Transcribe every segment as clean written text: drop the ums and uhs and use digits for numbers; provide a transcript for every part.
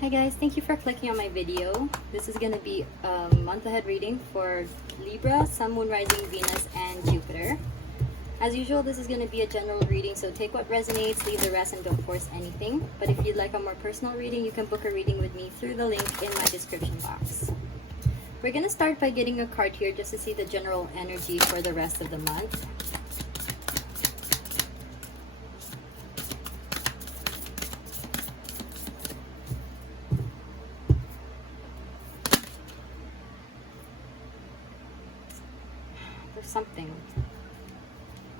Hi guys, thank you for clicking on my video. This is going to be a month ahead reading for Libra, Sun, Moon, Rising, Venus, and Jupiter. As usual, this is going to be a general reading, so take what resonates, leave the rest, and don't force anything. But if you'd like a more personal reading, you can book a reading with me through the link in my description box. We're going to start by getting a card here just to see the general energy for the rest of the month. Something.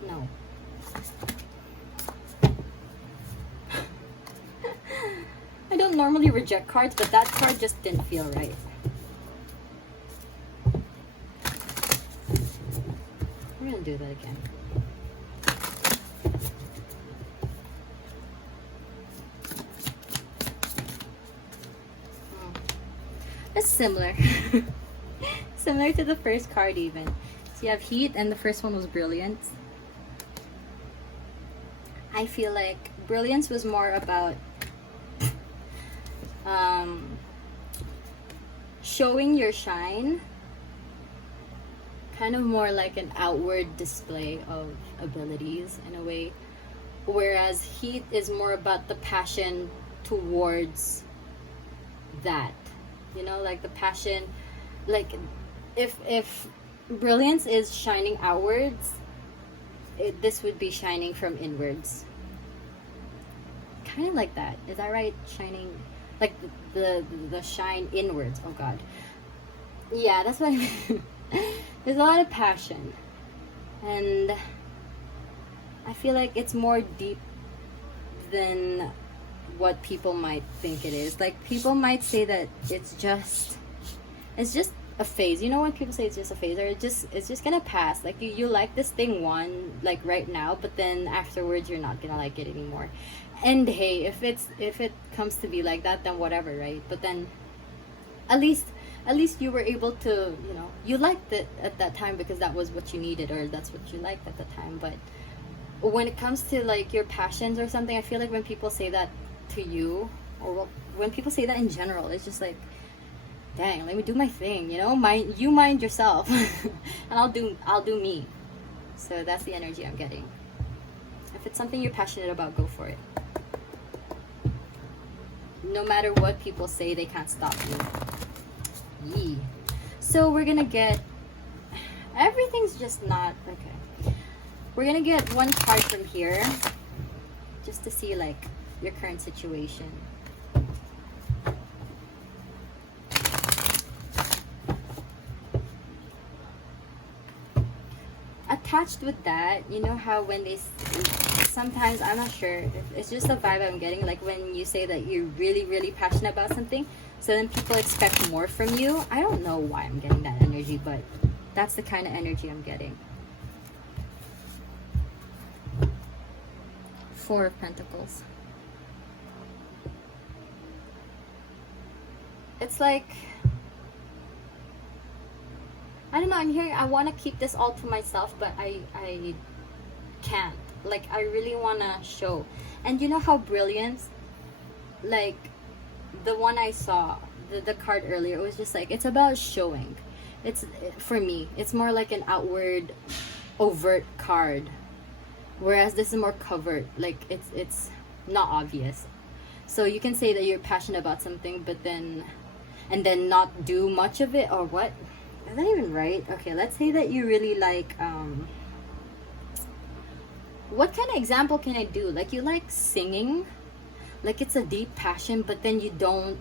No. I don't normally reject cards, but that card just didn't feel right. We're gonna do that again. It's similar. Similar to the first card even. So you have heat, and the first one was brilliance. I feel like brilliance was more about showing your shine, kind of more like an outward display of abilities in a way, whereas heat is more about the passion towards that, you know, like the passion, like if brilliance is shining outwards, this would be shining from inwards. Kind of like that. Is that right? Shining, like the shine inwards. Oh God. Yeah, that's what I mean. There's a lot of passion. And I feel like it's more deep than what people might think it is. Like, people might say that it's just a phase. You know, when people say it's just a phase, or it's just gonna pass. Like, you like this thing like right now, but then afterwards you're not gonna like it anymore. And hey, if it comes to be like that, then whatever, right? But then at least you were able to, you know, you liked it at that time because that was what you needed, or that's what you liked at the time. But when it comes to like your passions or something, I feel like when people say that to you, or when people say that in general, it's just like, dang, let me do my thing, you know, mind yourself. And I'll do me. So that's the energy I'm getting. If it's something you're passionate about, go for it. No matter what people say, they can't stop you. Yee. So we're gonna get, everything's just not okay. We're gonna get one card from here just to see like your current situation. Attached with that, you know how when they sometimes, I'm not sure, it's just a vibe I'm getting, like when you say that you're really passionate about something, so then people expect more from you. I don't know why I'm getting that energy, but that's the kind of energy I'm getting. Four of Pentacles. It's like, I don't know, I'm hearing I want to keep this all to myself, but I can't. Like, I really want to show. And you know how brilliance, like the one I saw, the card earlier, it was just like, it's about showing. For me, it's more like an outward, overt card. Whereas this is more covert, like it's not obvious. So you can say that you're passionate about something, but then, and then not do much of it, or what? Is that even right? Okay, let's say that you really like, what kind of example can I do? Like, you like singing, like it's a deep passion, but then you don't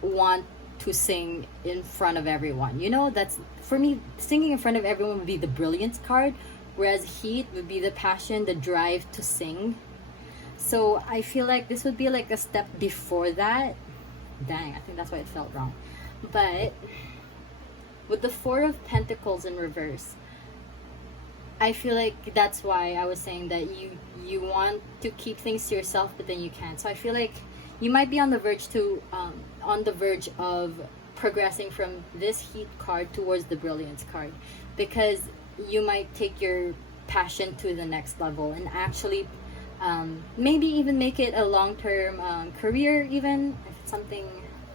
want to sing in front of everyone. You know, that's, for me, singing in front of everyone would be the brilliance card, whereas heat would be the passion, the drive to sing. So I feel like this would be like a step before that. Dang, I think that's why it felt wrong. But with the Four of Pentacles in reverse, I feel like that's why I was saying that you want to keep things to yourself, but then you can't. So I feel like you might be on the verge of progressing from this heat card towards the brilliance card, because you might take your passion to the next level and actually maybe even make it a long-term career, even if it's something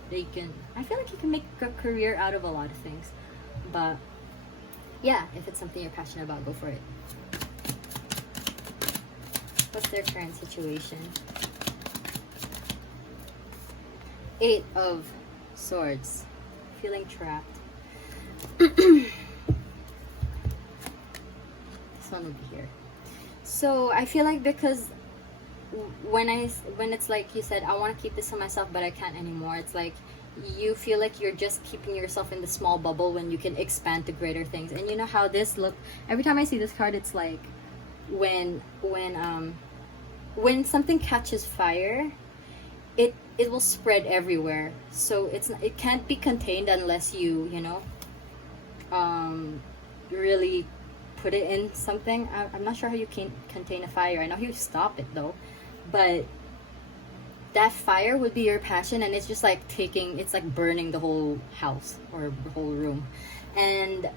that you can, I feel like you can make a career out of a lot of things. But yeah, if it's something you're passionate about, go for it. What's their current situation? 8 of Swords. Feeling trapped. This one will be here. So I feel like because when it's like you said, I want to keep this to myself but I can't anymore, it's like you feel like you're just keeping yourself in the small bubble when you can expand to greater things. And you know how this look, every time I see this card, it's like when something catches fire, it will spread everywhere. So it can't be contained unless you know, really put it in something. I'm not sure how you can contain a fire. I know you stop it though, but that fire would be your passion, and it's just like it's like burning the whole house or the whole room. And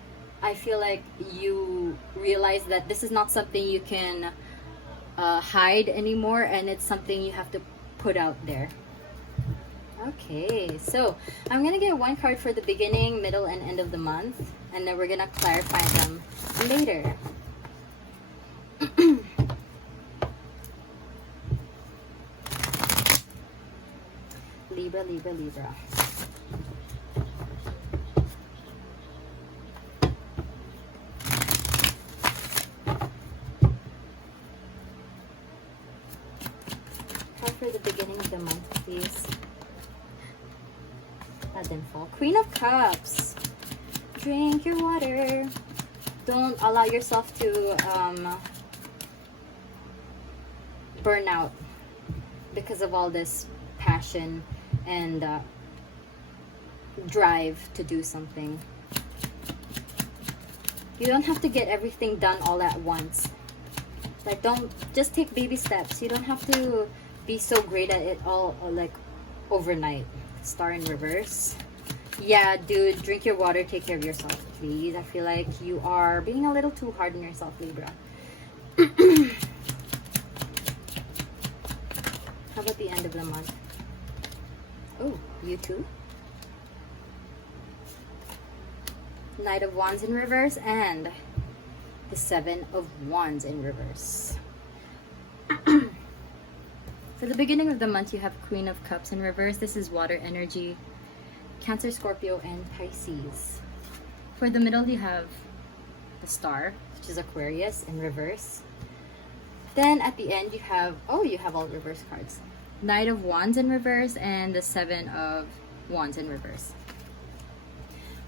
I feel like you realize that this is not something you can hide anymore, and it's something you have to put out there. Okay, so I'm gonna get one card for the beginning, middle, and end of the month, and then we're gonna clarify them later. Libra, Libra, Libra. Card for the beginning of the month, please. That didn't fall. Queen of Cups. Drink your water. Don't allow yourself to burn out because of all this passion and drive to do something. You don't have to get everything done all at once. Like, don't just take baby steps. You don't have to be so great at it all like overnight. Star in reverse. Yeah, dude, drink your water, take care of yourself, please. I feel like you are being a little too hard on yourself, Libra. How about the end of the month? Oh, you too. Knight of Wands in reverse and the 7 of Wands in reverse. For the beginning of the month, you have Queen of Cups in reverse. This is water energy. Cancer, Scorpio, and Pisces. For the middle, you have the Star, which is Aquarius in reverse. Then at the end, you have all reverse cards. Knight of Wands in reverse and the 7 of Wands in reverse.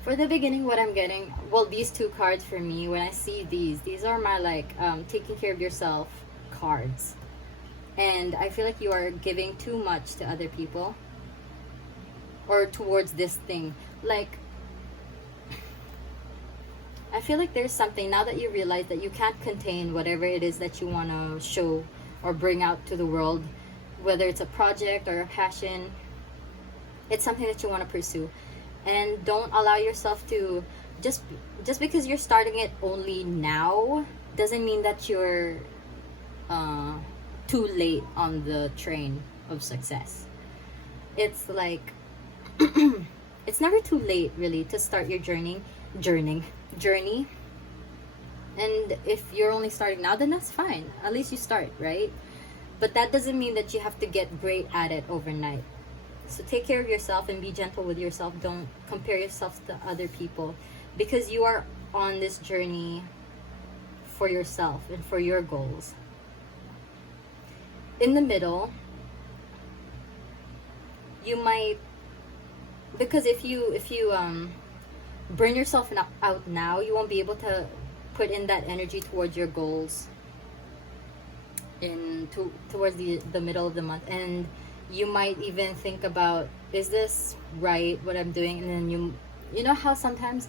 For the beginning, what I'm getting, well, these two cards for me, when I see these are my like taking care of yourself cards. And I feel like you are giving too much to other people or towards this thing. Like, I feel like there's something now that you realize that you can't contain whatever it is that you want to show or bring out to the world, whether it's a project or a passion. It's something that you want to pursue, and don't allow yourself to just because you're starting it only now doesn't mean that you're too late on the train of success. It's like it's never too late really to start your journey. And if you're only starting now, then that's fine. At least you start, right? But that doesn't mean that you have to get great at it overnight. So take care of yourself and be gentle with yourself. Don't compare yourself to other people, because you are on this journey for yourself and for your goals. In the middle, you might, because if you burn yourself out now, you won't be able to put in that energy towards your goals towards the middle of the month. And you might even think about, is this right what I'm doing? And then you know how sometimes,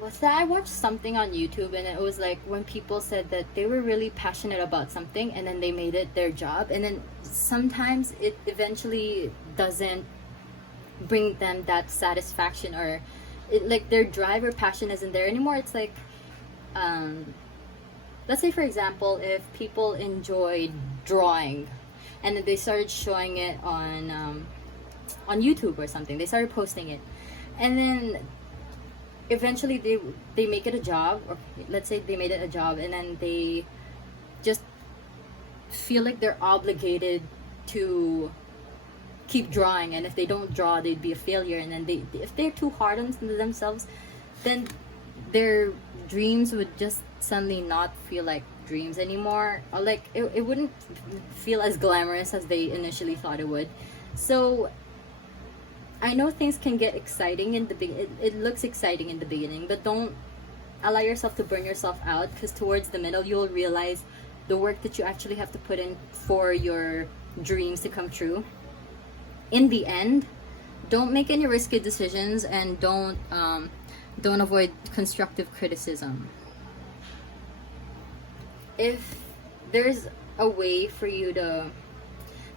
what's that? I watched something on YouTube, and it was like when people said that they were really passionate about something and then they made it their job, and then sometimes it eventually doesn't bring them that satisfaction, or like their drive or passion isn't there anymore. It's like let's say, for example, if people enjoyed drawing and then they started showing it on on YouTube or something. They started posting it, and then eventually they make it a job, or let's say they made it a job, and then they just feel like they're obligated to keep drawing, and if they don't draw, they'd be a failure. And then if they're too hard on themselves, then their dreams would just suddenly not feel like dreams anymore, or like it wouldn't feel as glamorous as they initially thought it would. So I know things can get exciting in the it looks exciting in the beginning, but don't allow yourself to burn yourself out, because towards the middle you'll realize the work that you actually have to put in for your dreams to come true. In the end, don't make any risky decisions, and don't avoid constructive criticism. If there's a way for you to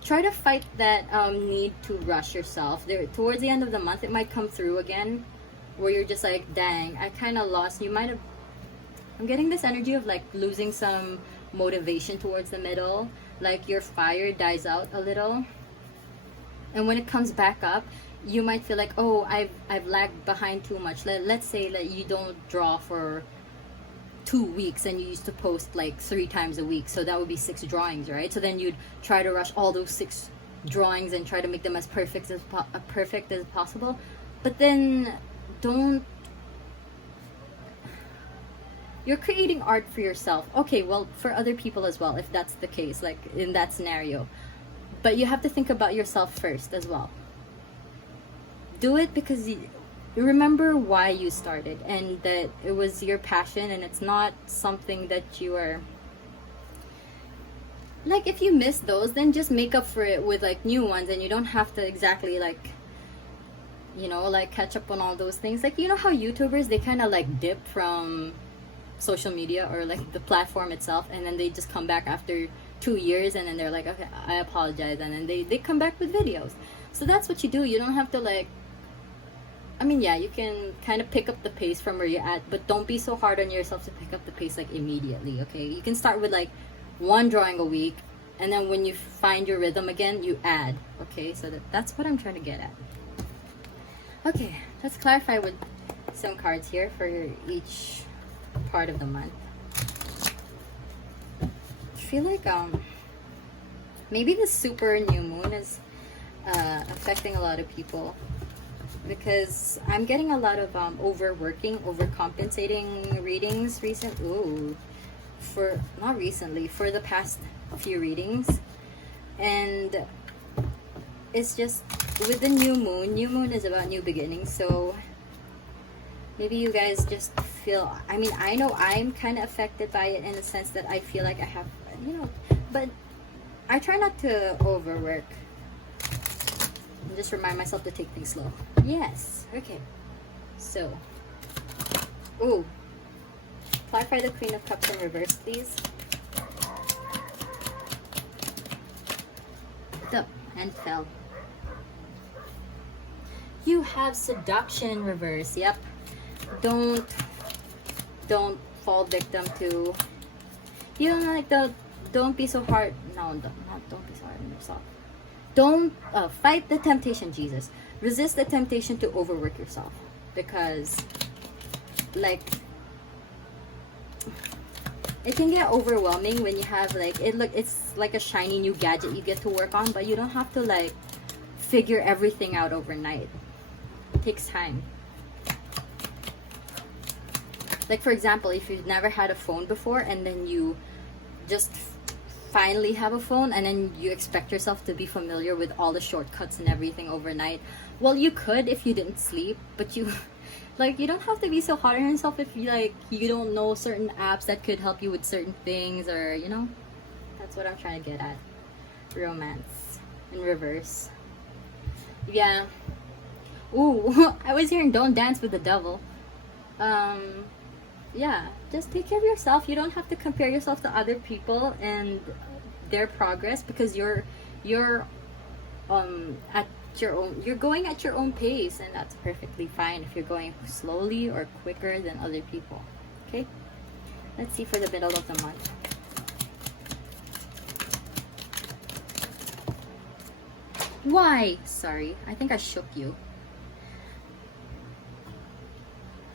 try to fight that need to rush yourself, there towards the end of the month it might come through again, where you're just like, dang, I kind of lost. I'm getting this energy of like losing some motivation towards the middle, like your fire dies out a little, and when it comes back up, you might feel like, oh, I've lagged behind too much. Let's say that you don't draw for 2 weeks, and you used to post like 3 times a week, so that would be 6 drawings, right? So then you'd try to rush all those 6 drawings and try to make them as perfect as possible. But then you're creating art for yourself. Okay, well, for other people as well, if that's the case, like in that scenario. But you have to think about yourself first as well. Do it because you remember why you started, and that it was your passion, and it's not something that you are like, if you miss those, then just make up for it with like new ones, and you don't have to exactly like, you know, like catch up on all those things. Like, you know how YouTubers, they kind of like dip from social media or like the platform itself, and then they just come back after 2 years, and then they're like, okay, I apologize, and then they come back with videos. So that's what you do. You don't have to like, I mean, yeah, you can kind of pick up the pace from where you're at, but don't be so hard on yourself to pick up the pace like immediately, okay? You can start with like 1 drawing a week, and then when you find your rhythm again, you add, okay? So that's what I'm trying to get at. Okay, let's clarify with some cards here for each part of the month. I feel like maybe the super new moon is affecting a lot of people, because I'm getting a lot of overworking, overcompensating readings for the past few readings. And it's just with the new moon is about new beginnings. So maybe you guys just feel, I mean, I know I'm kind of affected by it in the sense that I feel like I have, you know, but I try not to overwork. And just remind myself to take things slow. Yes. Okay. So. Ooh. Clarify the Queen of Cups in reverse, please. Up and fell. You have seduction in reverse. Yep. Don't fall victim to, you know, like don't be so hard. No, don't be so hard on yourself. Don't fight the temptation, Jesus. Resist the temptation to overwork yourself, because like it can get overwhelming when you have like it's like a shiny new gadget you get to work on, but you don't have to like figure everything out overnight. It takes time. Like, for example, if you've never had a phone before, and then you just finally have a phone, and then you expect yourself to be familiar with all the shortcuts and everything overnight. Well, you could if you didn't sleep, but you like, you don't have to be so hard on yourself if you like, you don't know certain apps that could help you with certain things, or you know. That's what I'm trying to get at. Romance in reverse. Yeah. Ooh, I was hearing don't dance with the devil. Yeah, just take care of yourself. You don't have to compare yourself to other people and their progress, because you're at your own, you're going at your own pace, and that's perfectly fine if you're going slowly or quicker than other people. Okay, let's see for the middle of the month. Why? Sorry, I think I shook you.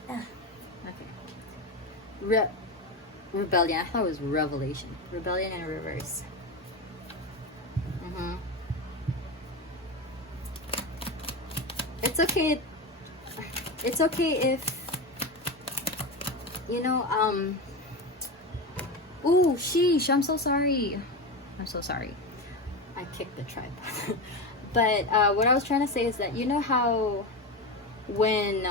Okay. Rebellion. I thought it was revelation. Rebellion in reverse. It's okay. It's okay if, you know, ooh, sheesh, I'm so sorry. I'm so sorry. I kicked the tripod. But what I was trying to say is that, you know how when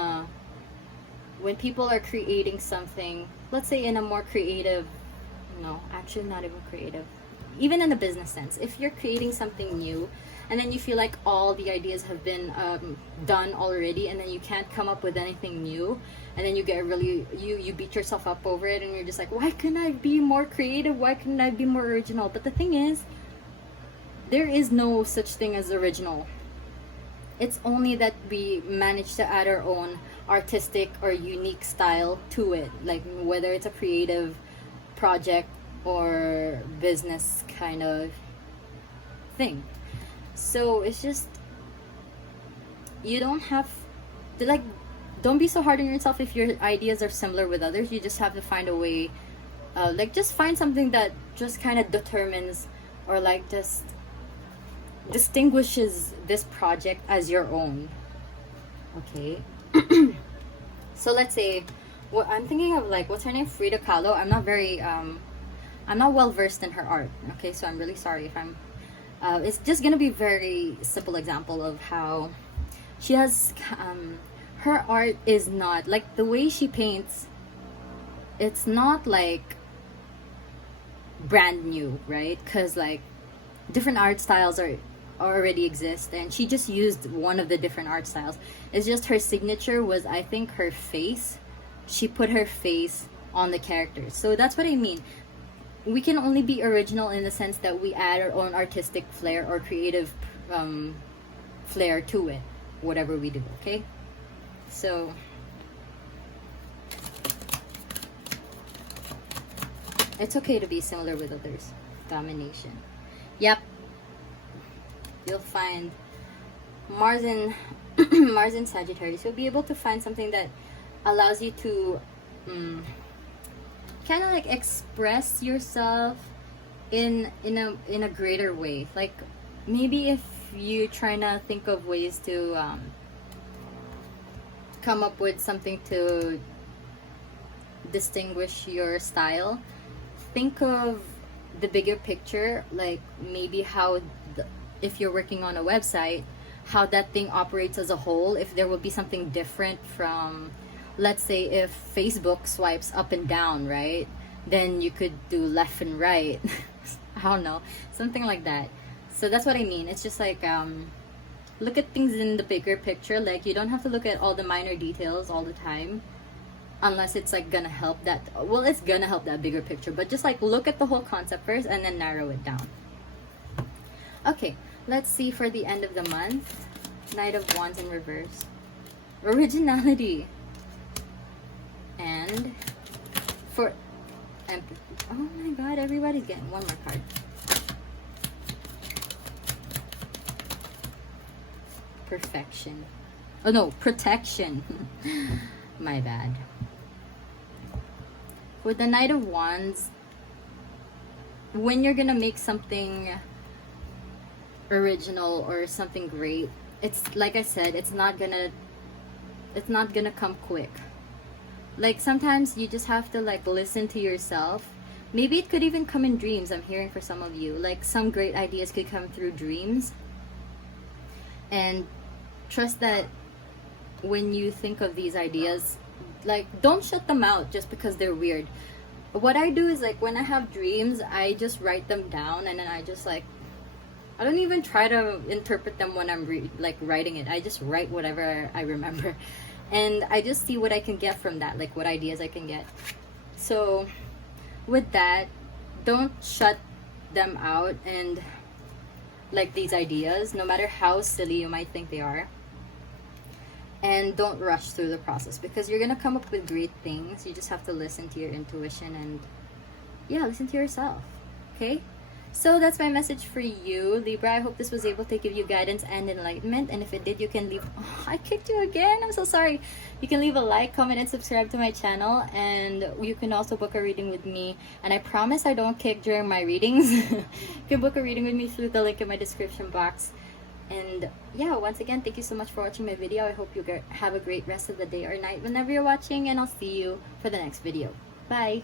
people are creating something, let's say in a more creative, no, actually not even creative, even in a business sense, if you're creating something new and then you feel like all the ideas have been done already, and then you can't come up with anything new, and then you get really, you beat yourself up over it, and you're just like, why couldn't I be more creative? Why couldn't I be more original? But the thing is, there is no such thing as original. It's only that we manage to add our own artistic or unique style to it, like whether it's a creative project or business kind of thing. So it's just, you don't have to, like, don't be so hard on yourself if your ideas are similar with others. You just have to find a way, like, just find something that just kind of determines, or like just distinguishes this project as your own. Okay. So let's say, what I'm thinking of, like, what's her name, Frida Kahlo. I'm not well versed in her art. Okay, so I'm really sorry if I'm it's just gonna be very simple example of how she has her art is not like the way she paints. It's not like brand new, right? Because like different art styles are already exist, and she just used one of the different art styles. It's just her signature was, I think, her face. She put her face on the characters. So that's what I mean. We can only be original in the sense that we add our own artistic flair or creative flair to it, whatever we do. Okay, so it's okay to be similar with others. Domination. Yep. You'll find Mars in Mars in Sagittarius. You'll be able to find something that allows you to kind of like express yourself in a greater way. Like maybe if you trying to think of ways to come up with something to distinguish your style, think of the bigger picture, like maybe how if you're working on a website, how that thing operates as a whole. If there will be something different from, let's say, if Facebook swipes up and down, right? Then you could do left and right. I don't know, something like that. So that's what I mean. It's just like look at things in the bigger picture. Like you don't have to look at all the minor details all the time, unless it's like gonna help that. Well, it's gonna help that bigger picture, but just like look at the whole concept first and then narrow it down. Okay, let's see for the end of the month. Knight of Wands in reverse. Originality. And for empathy. Oh my god, everybody's getting one more card. Perfection. Oh no, protection. My bad. With the Knight of Wands, when you're gonna make something original or something great, it's like I said, it's not gonna come quick. Like sometimes you just have to like listen to yourself. Maybe it could even come in dreams. I'm hearing for some of you, like some great ideas could come through dreams. And trust that when you think of these ideas, like don't shut them out just because they're weird. What I do is like when I have dreams, I just write them down, and then I just like, I don't even try to interpret them when I'm writing it. I just write whatever I remember, and I just see what I can get from that, like what ideas I can get. So with that, don't shut them out, and like these ideas, no matter how silly you might think they are, and don't rush through the process, because you're gonna come up with great things. You just have to listen to your intuition and yeah, listen to yourself. Okay, So that's my message for you, Libra. I hope this was able to give you guidance and enlightenment. And if it did, you can leave... Oh, I kicked you again. I'm so sorry. You can leave a like, comment, and subscribe to my channel. And you can also book a reading with me. And I promise I don't kick during my readings. You can book a reading with me through the link in my description box. And yeah, once again, thank you so much for watching my video. I hope you have a great rest of the day or night whenever you're watching. And I'll see you for the next video. Bye!